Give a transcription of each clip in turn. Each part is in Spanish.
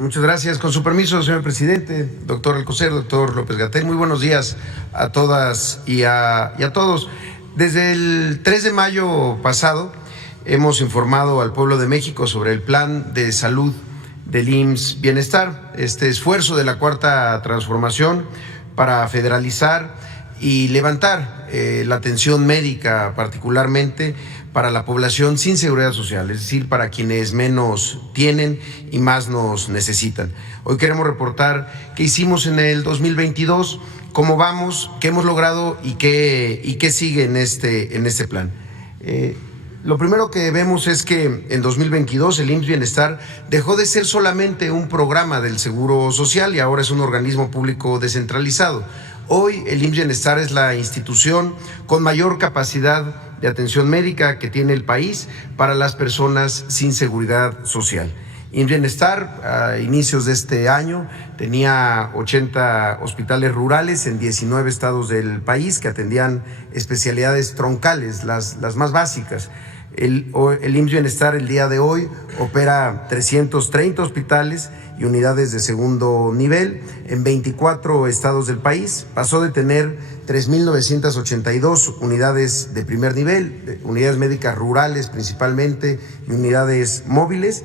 Muchas gracias. Con su permiso, señor presidente, doctor Alcocer, doctor López-Gatell, muy buenos días a todas y a todos. Desde el 3 de mayo pasado hemos informado al pueblo de México sobre el plan de salud del IMSS Bienestar, este esfuerzo de la Cuarta Transformación para federalizar y levantar la atención médica, particularmente para la población sin seguridad social, es decir, para quienes menos tienen y más nos necesitan. Hoy queremos reportar qué hicimos en el 2022, cómo vamos, qué hemos logrado y qué sigue en este plan. Lo primero que vemos es que en 2022 el IMSS Bienestar dejó de ser solamente un programa del Seguro Social y ahora es un organismo público descentralizado. Hoy el IMSS Bienestar es la institución con mayor capacidad de atención médica que tiene el país para las personas sin seguridad social. IMSS Bienestar, a inicios de este año, tenía 80 hospitales rurales en 19 estados del país que atendían especialidades troncales, las más básicas. El IMSS Bienestar el día de hoy opera 330 hospitales y unidades de segundo nivel en 24 estados del país. Pasó de tener 3.982 unidades de primer nivel, unidades médicas rurales principalmente y unidades móviles,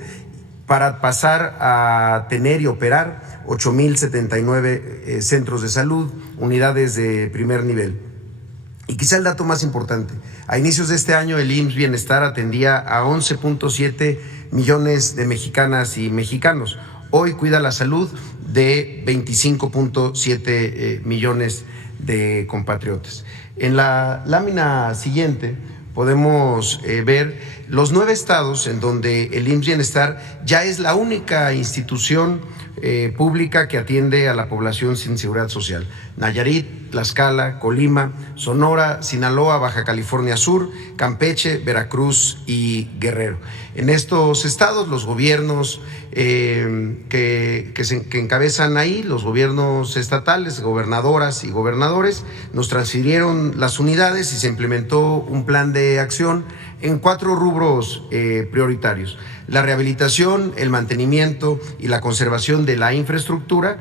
para pasar a tener y operar 8.079 centros de salud, unidades de primer nivel. Y quizá el dato más importante, a inicios de este año el IMSS Bienestar atendía a 11.7 millones de mexicanas y mexicanos. Hoy cuida la salud de 25.7 millones de compatriotas. En la lámina siguiente podemos ver los 9 estados en donde el IMSS Bienestar ya es la única institución pública que atiende a la población sin seguridad social. Nayarit, Tlaxcala, Colima, Sonora, Sinaloa, Baja California Sur, Campeche, Veracruz y Guerrero. En estos estados los gobiernos que encabezan ahí, los gobiernos estatales, gobernadoras y gobernadores, nos transfirieron las unidades y se implementó un plan de acción en 4 rubros prioritarios: la rehabilitación, el mantenimiento y la conservación de la infraestructura;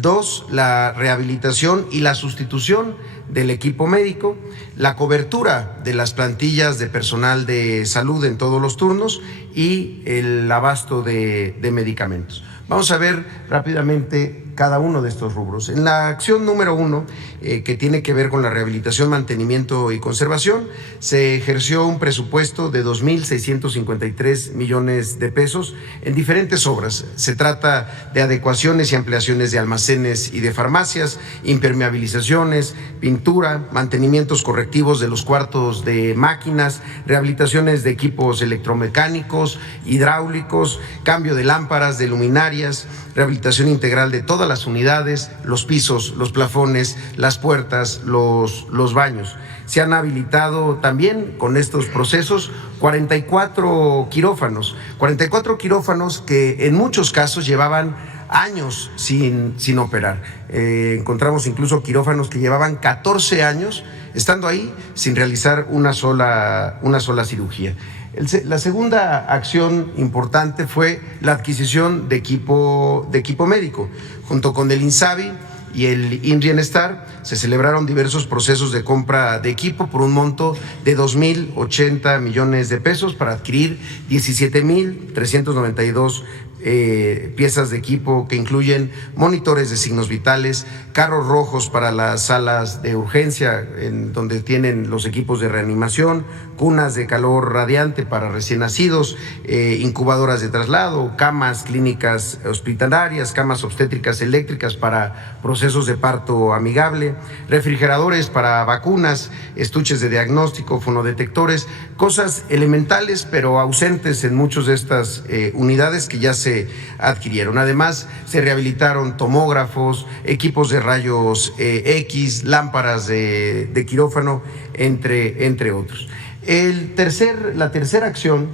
2, la rehabilitación y la sustitución del equipo médico; la cobertura de las plantillas de personal de salud en todos los turnos; y el abasto de medicamentos. Vamos a ver rápidamente cada uno de estos rubros. En la acción número 1, que tiene que ver con la rehabilitación, mantenimiento y conservación, se ejerció un presupuesto de 2.653 millones de pesos en diferentes obras. Se trata de adecuaciones y ampliaciones de almacenes y de farmacias, impermeabilizaciones, pintura, mantenimientos correctivos de los cuartos de máquinas, rehabilitaciones de equipos electromecánicos, hidráulicos, cambio de lámparas, de luminarias, rehabilitación integral de todas las unidades, los pisos, los plafones, las puertas, los baños. Se han habilitado también con estos procesos 44 quirófanos que en muchos casos llevaban años sin operar. Encontramos incluso quirófanos que llevaban 14 años estando ahí sin realizar una sola cirugía. La segunda acción importante fue la adquisición de equipo médico. Junto con el INSABI y el IMSS Bienestar se celebraron diversos procesos de compra de equipo por un monto de 2.080 millones de pesos para adquirir 17.392 piezas de equipo que incluyen monitores de signos vitales, carros rojos para las salas de urgencia en donde tienen los equipos de reanimación, cunas de calor radiante para recién nacidos, incubadoras de traslado, camas clínicas hospitalarias, camas obstétricas eléctricas para procesos de parto amigable, refrigeradores para vacunas, estuches de diagnóstico, fonodetectores, cosas elementales pero ausentes en muchas de estas unidades que ya se adquirieron. Además, se rehabilitaron tomógrafos, equipos de rayos X, lámparas de quirófano, entre otros. La tercera acción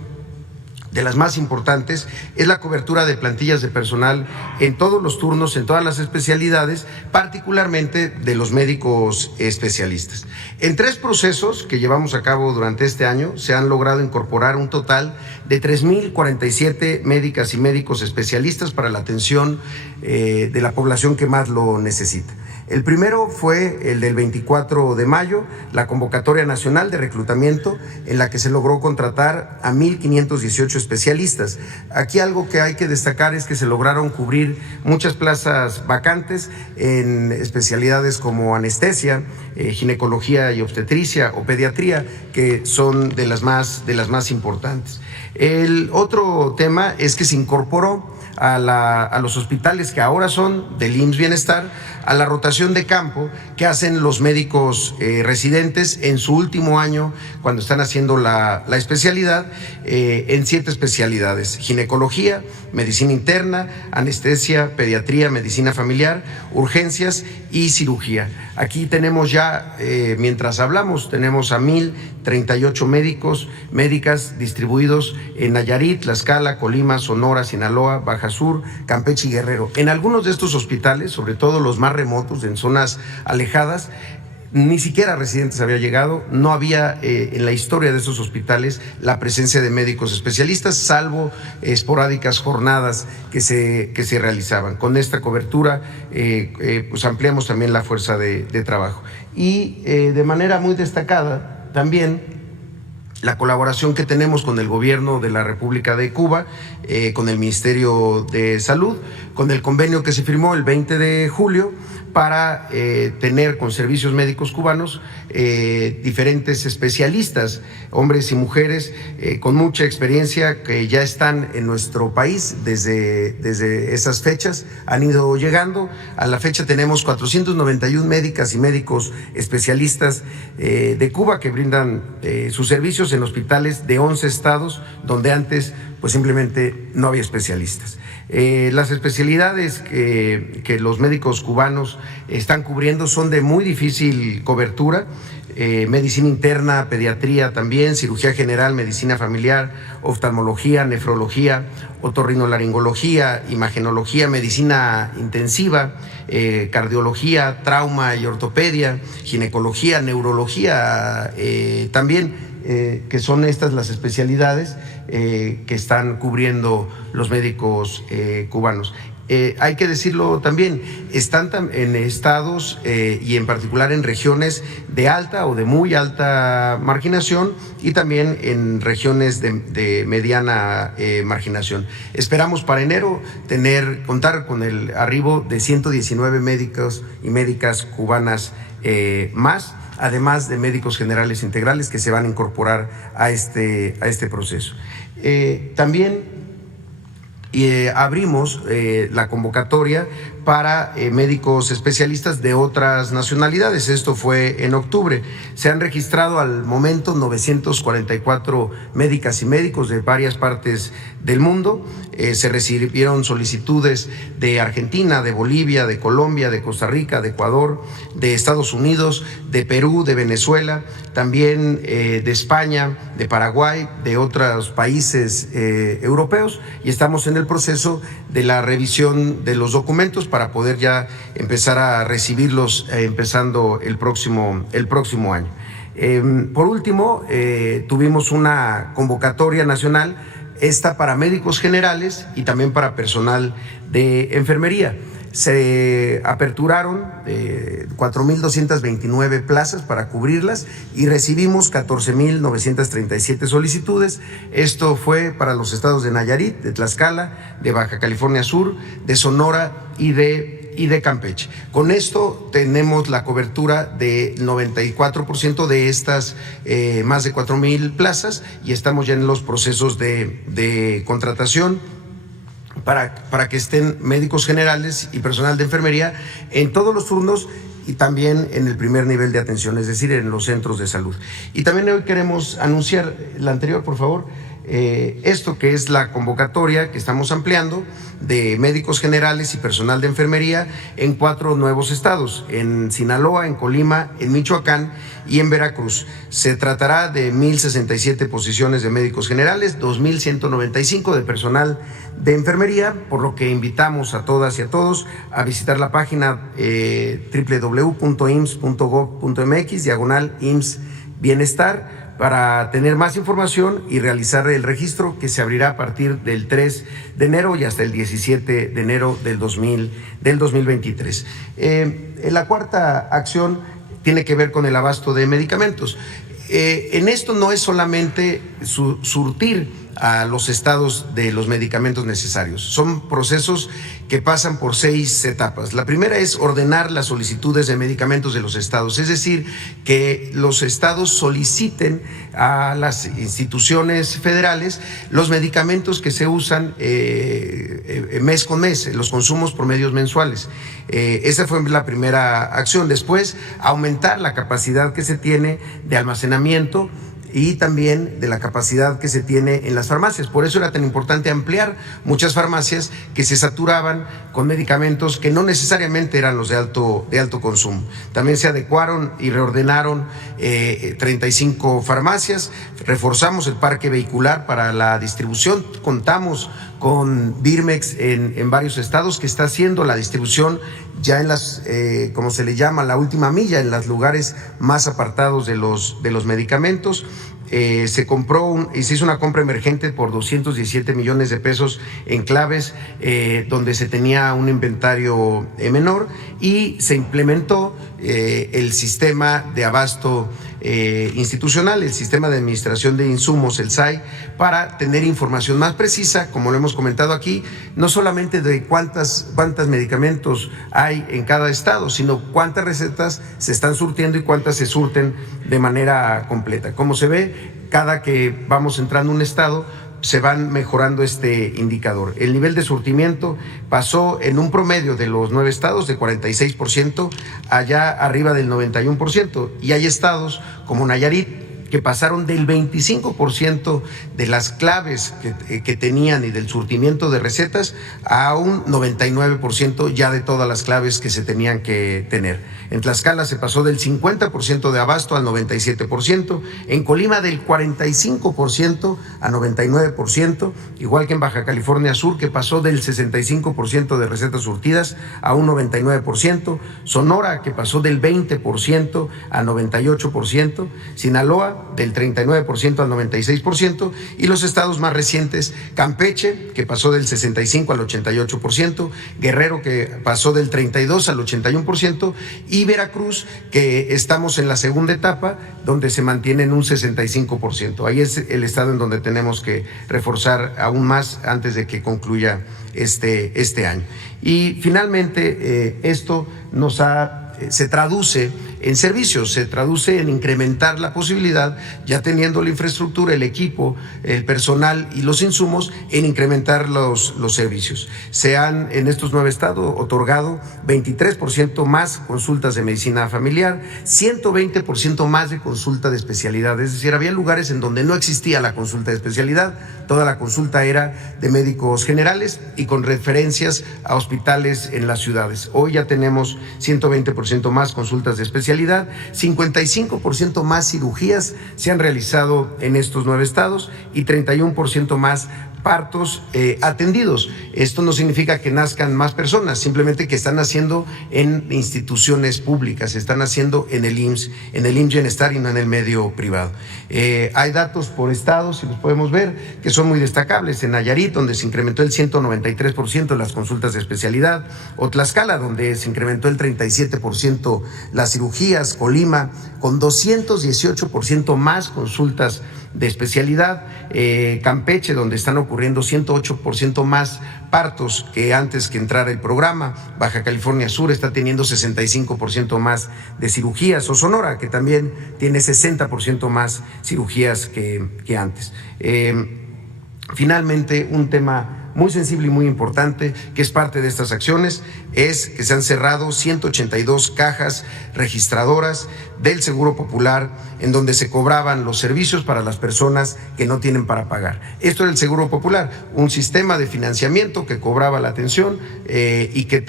de las más importantes, es la cobertura de plantillas de personal en todos los turnos, en todas las especialidades, particularmente de los médicos especialistas. En 3 procesos que llevamos a cabo durante este año, se han logrado incorporar un total de 3,047 médicas y médicos especialistas para la atención de la población que más lo necesita. El primero fue el del 24 de mayo, la convocatoria nacional de reclutamiento, en la que se logró contratar a 1,518 especialistas. Aquí algo que hay que destacar es que se lograron cubrir muchas plazas vacantes en especialidades como anestesia, ginecología y obstetricia o pediatría, que son de las más importantes. El otro tema es que se incorporó a los hospitales que ahora son del IMSS Bienestar, a la rotación de campo que hacen los médicos residentes en su último año cuando están haciendo la especialidad, en 7 especialidades: ginecología, medicina interna, anestesia, pediatría, medicina familiar, urgencias y cirugía. Aquí tenemos ya, mientras hablamos, tenemos a 1,038 médicas distribuidos en Nayarit, Tlaxcala, Colima, Sonora, Sinaloa, Baja Sur, Campeche y Guerrero. En algunos de estos hospitales, sobre todo los más remotos, en zonas alejadas, ni siquiera residentes había llegado, no había en la historia de esos hospitales la presencia de médicos especialistas, salvo esporádicas jornadas que se realizaban. Con esta cobertura pues ampliamos también la fuerza de trabajo. Y de manera muy destacada también la colaboración que tenemos con el gobierno de la República de Cuba, con el Ministerio de Salud, con el convenio que se firmó el 20 de julio para tener con servicios médicos cubanos diferentes especialistas, hombres y mujeres con mucha experiencia que ya están en nuestro país desde esas fechas, han ido llegando. A la fecha tenemos 491 médicas y médicos especialistas de Cuba que brindan sus servicios en hospitales de 11 estados donde antes pues simplemente no había especialistas. Las especialidades que los médicos cubanos están cubriendo son de muy difícil cobertura: medicina interna, pediatría también, cirugía general, medicina familiar, oftalmología, nefrología, otorrinolaringología, imagenología, medicina intensiva, cardiología, trauma y ortopedia, ginecología, neurología también. Que son estas las especialidades que están cubriendo los médicos cubanos. Hay que decirlo también, están en estados y en particular en regiones de alta o de muy alta marginación y también en regiones de mediana marginación. Esperamos para enero contar con el arribo de 119 médicos y médicas cubanas más, además de médicos generales integrales que se van a incorporar a este proceso. También abrimos la convocatoria para médicos especialistas de otras nacionalidades. Esto fue en octubre. Se han registrado al momento 944 médicas y médicos de varias partes del mundo. Se recibieron solicitudes de Argentina, de Bolivia, de Colombia, de Costa Rica, de Ecuador, de Estados Unidos, de Perú, de Venezuela, también de España, de Paraguay, de otros países europeos, y estamos en el proceso de la revisión de los documentos para poder ya empezar a recibirlos empezando el próximo año. Por último, tuvimos una convocatoria nacional, esta para médicos generales y también para personal de enfermería. Se aperturaron 4,229 plazas para cubrirlas y recibimos 14,937 solicitudes. Esto fue para los estados de Nayarit, de Tlaxcala, de Baja California Sur, de Sonora y de Campeche. Con esto tenemos la cobertura de 94% de estas más de 4,000 plazas y estamos ya en los procesos de contratación para que estén médicos generales y personal de enfermería en todos los turnos y también en el primer nivel de atención, es decir, en los centros de salud. Y también hoy queremos anunciar, la anterior, por favor, esto que es la convocatoria que estamos ampliando de médicos generales y personal de enfermería en 4 nuevos estados, en Sinaloa, en Colima, en Michoacán y en Veracruz. Se tratará de 1,067 posiciones de médicos generales, 2,195 de personal de enfermería, por lo que invitamos a todas y a todos a visitar la página www.ims.gov.mx, /IMSS para tener más información y realizar el registro, que se abrirá a partir del 3 de enero y hasta el 17 de enero del 2023. La cuarta acción tiene que ver con el abasto de medicamentos. En esto no es solamente surtir a los estados de los medicamentos necesarios. Son procesos que pasan por 6 etapas. La primera es ordenar las solicitudes de medicamentos de los estados, es decir, que los estados soliciten a las instituciones federales los medicamentos que se usan mes con mes, los consumos promedios mensuales. Esa fue la primera acción. Después, aumentar la capacidad que se tiene de almacenamiento y también de la capacidad que se tiene en las farmacias. Por eso era tan importante ampliar muchas farmacias que se saturaban con medicamentos que no necesariamente eran los de alto consumo. También se adecuaron y reordenaron 35 farmacias, reforzamos el parque vehicular para la distribución, contamos con Birmex en varios estados que está haciendo la distribución ya en las, como se le llama, la última milla, en los lugares más apartados de los medicamentos. Se compró y se hizo una compra emergente por 217 millones de pesos en claves donde se tenía un inventario menor, y se implementó el sistema de abasto institucional, el sistema de administración de insumos, el SAI, para tener información más precisa, como lo hemos comentado aquí, no solamente de cuántos medicamentos hay en cada estado, sino cuántas recetas se están surtiendo y cuántas se surten de manera completa. Como se ve, cada que vamos entrando a un estado, se van mejorando este indicador. El nivel de surtimiento pasó en un promedio de los 9 estados de 46%, allá arriba del 91%, y hay estados como Nayarit que pasaron del 25% de las claves que tenían y del surtimiento de recetas a un 99% ya de todas las claves que se tenían que tener. En Tlaxcala se pasó del 50% de abasto al 97%, en Colima del 45% a 99%, igual que en Baja California Sur, que pasó del 65% de recetas surtidas a un 99%, Sonora, que pasó del 20% a 98%, Sinaloa del 39% al 96%, y los estados más recientes, Campeche, que pasó del 65% al 88%, Guerrero, que pasó del 32% al 81%, y Veracruz, que estamos en la segunda etapa, donde se mantiene en un 65%. Ahí es el estado en donde tenemos que reforzar aún más antes de que concluya este año. Y finalmente, esto se traduce en servicios, se traduce en incrementar la posibilidad, ya teniendo la infraestructura, el equipo, el personal y los insumos, en incrementar los servicios. Se han en estos 9 estados otorgado 23% más consultas de medicina familiar, 120% más de consulta de especialidad. Es decir, había lugares en donde no existía la consulta de especialidad, toda la consulta era de médicos generales y con referencias a hospitales en las ciudades. Hoy ya tenemos 120% más consultas de especialidad, 55% más cirugías se han realizado en estos 9 estados y 31% más partos atendidos. Esto no significa que nazcan más personas, simplemente que están naciendo en instituciones públicas, están naciendo en el IMSS Bienestar y no en el medio privado. Hay datos por estados, si los podemos ver, que son muy destacables. En Nayarit, donde se incrementó el 193% de las consultas de especialidad, o Tlaxcala, donde se incrementó el 37% las cirugías, Colima, con 218% más consultas de especialidad, Campeche, donde están ocurriendo 108% más partos que antes que entrara el programa, Baja California Sur está teniendo 65% más de cirugías, o Sonora, que también tiene 60% más cirugías que antes. Finalmente, un tema muy sensible y muy importante, que es parte de estas acciones, es que se han cerrado 182 cajas registradoras del Seguro Popular, en donde se cobraban los servicios para las personas que no tienen para pagar. Esto era el Seguro Popular, un sistema de financiamiento que cobraba la atención y que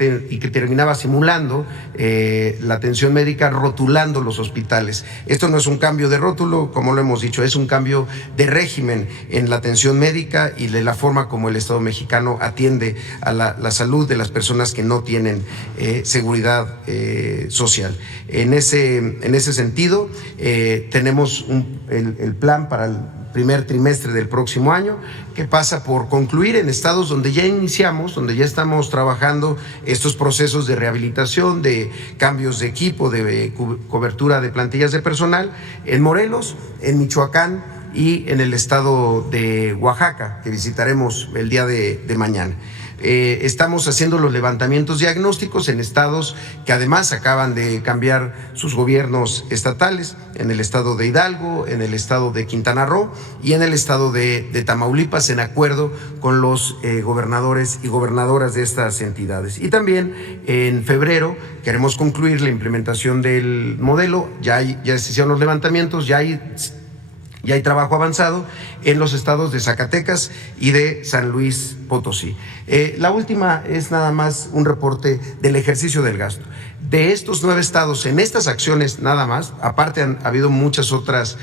terminaba simulando la atención médica, rotulando los hospitales. Esto no es un cambio de rótulo, como lo hemos dicho, es un cambio de régimen en la atención médica y de la forma como el Estado mexicano atiende a la salud de las personas que no tienen seguridad social. En ese sentido, tenemos el plan para el primer trimestre del próximo año, que pasa por concluir en estados donde ya iniciamos, donde ya estamos trabajando estos procesos de rehabilitación, de cambios de equipo, de cobertura de plantillas de personal, en Morelos, en Michoacán y en el estado de Oaxaca, que visitaremos el día de mañana. Estamos haciendo los levantamientos diagnósticos en estados que además acaban de cambiar sus gobiernos estatales, en el estado de Hidalgo, en el estado de Quintana Roo y en el estado de Tamaulipas, en acuerdo con los gobernadores y gobernadoras de estas entidades. Y también en febrero queremos concluir la implementación del modelo, ya se hicieron los levantamientos, ya hay trabajo avanzado en los estados de Zacatecas y de San Luis Potosí. La última es nada más un reporte del ejercicio del gasto. De estos 9 estados, en estas acciones nada más, aparte ha habido muchas otras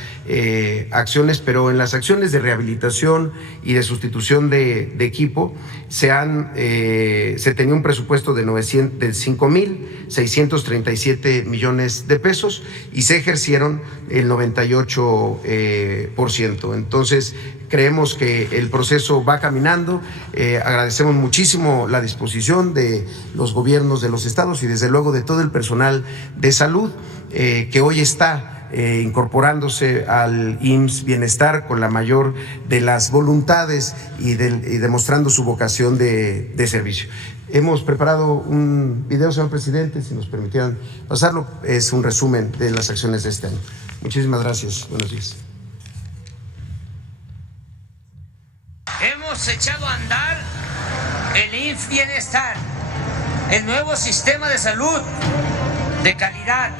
acciones, pero en las acciones de rehabilitación y de sustitución de equipo se tenía un presupuesto de 5,637 millones de pesos y se ejercieron el 98%. Entonces, creemos que el proceso va caminando, agradecemos muchísimo la disposición de los gobiernos de los estados y desde luego de todo el personal de salud que hoy está incorporándose al IMSS Bienestar con la mayor de las voluntades y demostrando su vocación de servicio. Hemos preparado un video, señor presidente, si nos permitieran pasarlo, es un resumen de las acciones de este año. Muchísimas gracias, buenos días. Hemos echado a andar el IMSS Bienestar, el nuevo sistema de salud de calidad,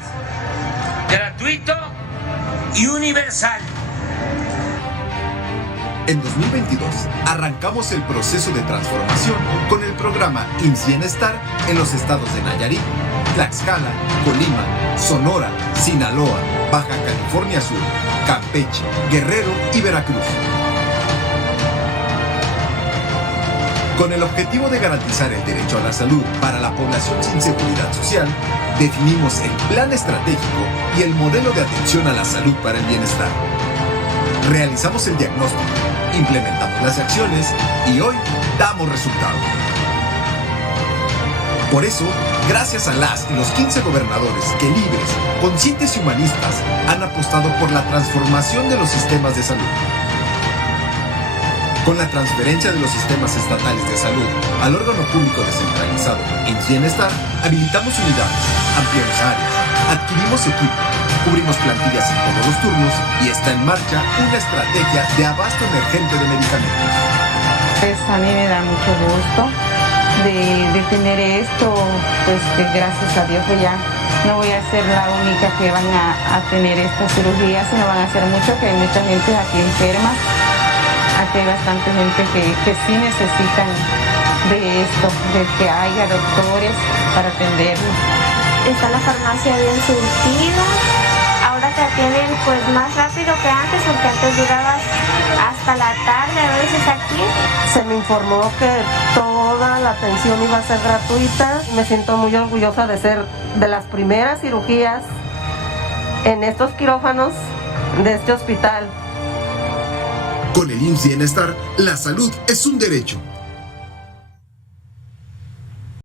gratuito y universal. En 2022 arrancamos el proceso de transformación con el programa IMSS Bienestar en los estados de Nayarit, Tlaxcala, Colima, Sonora, Sinaloa, Baja California Sur, Campeche, Guerrero y Veracruz. Con el objetivo de garantizar el derecho a la salud para la población sin seguridad social, definimos el plan estratégico y el modelo de atención a la salud para el bienestar. Realizamos el diagnóstico, implementamos las acciones y hoy damos resultados. Por eso, gracias a las y los 15 gobernadores que libres, conscientes y humanistas han apostado por la transformación de los sistemas de salud. Con la transferencia de los sistemas estatales de salud al órgano público descentralizado IMSS Bienestar, habilitamos unidades, ampliamos áreas, adquirimos equipo, cubrimos plantillas en todos los turnos y está en marcha una estrategia de abasto emergente de medicamentos. Pues a mí me da mucho gusto de tener esto, pues que gracias a Dios pues ya no voy a ser la única que van a tener estas cirugías, sino van a ser muchos, que hay mucha gente aquí enferma. Aquí hay bastante gente que sí necesitan de esto, de que haya doctores para atenderlos. Está la farmacia bien surtida, ahora te atienden pues más rápido que antes, porque antes durabas hasta la tarde a veces aquí. Se me informó que toda la atención iba a ser gratuita. Me siento muy orgullosa de ser de las primeras cirugías en estos quirófanos de este hospital. Con el IMSS Bienestar, la salud es un derecho.